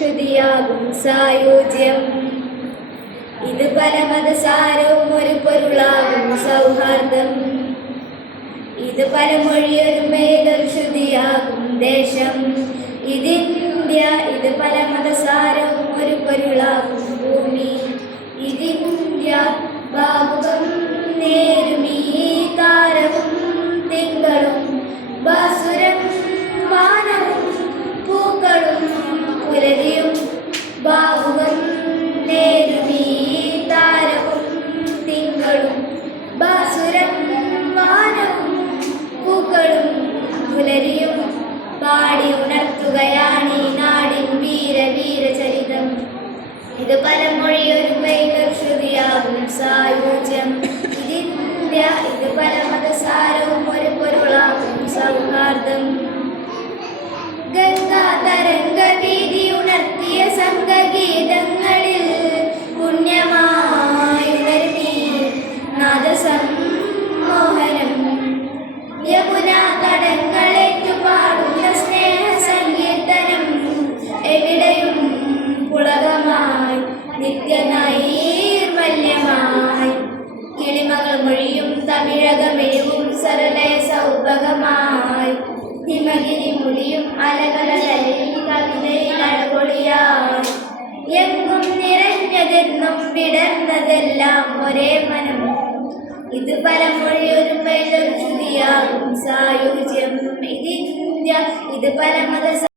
പൈതൃശ്രുതിയാകും സായുജ്യം. ഇത് പല മതസാരവും ഒരു പൊരുളാകും സൗഹാർദ്ദം. ഇത് പല മൊഴിയൊരു പൈതൃശ്രുതിയാകും ദേശം. ഇതിന്ത്യ. ഇത് പല മതസാരവും ഒരു പൊരുളാകും ഭൂമി. ഇതിന്ത്യ. ബാഹുകം നേരുമീ താരവും തിങ്കളും ബാസുരം വാനവും പൂക്കളും പുലരിയും. ബാഹുകം നേരുമീ താരവും തിങ്കളും ബാസുരം വാനവും പൂക്കളും പുലരിയും. പാടി ഉണർത്തുകയാണീ നാടിൻ വീരചരിതം. ഇത് പല മൊഴിയൊരു പൈതൃശ്രുതിയാകും സായുജ്യം. ഇതിന്ത്യ. ഇത് പല മതസാരവും ഒരു പൊരുളാകും സൗഹാർദ്ദം. ഗംഗാതരംഗ വീതി ഉണർത്തിയ സംഘഗീതങ്ങളിൽ പുണ്യമായുണരുമീ നാദസമ്മോഹനം. യമുന തടങ്ങളേറ്റു പാടുന്ന സ്നേഹ സങ്കീർത്തനം എവിടെയും പുളകമായി നിത്യനൈർമല്യമായി. കിളിമകൾ മൊഴിയും തമിഴകമിഴിവും സരളയ സൗഭഗമായി. ഹിമഗിരി മുടിയും അലകലകളിൽ കവിതയിൽ അഴകൊളിയായി. എങ്ങും നിറഞ്ഞതെന്നും വിടർന്നതെല്ലാം ഒരേ മനം. ഇത് പല മൊഴിയൊരു പൈതൃശ്രുതിയാകും സായുജ്യം. ഇതിന്ത്യ. ഇത് പല മത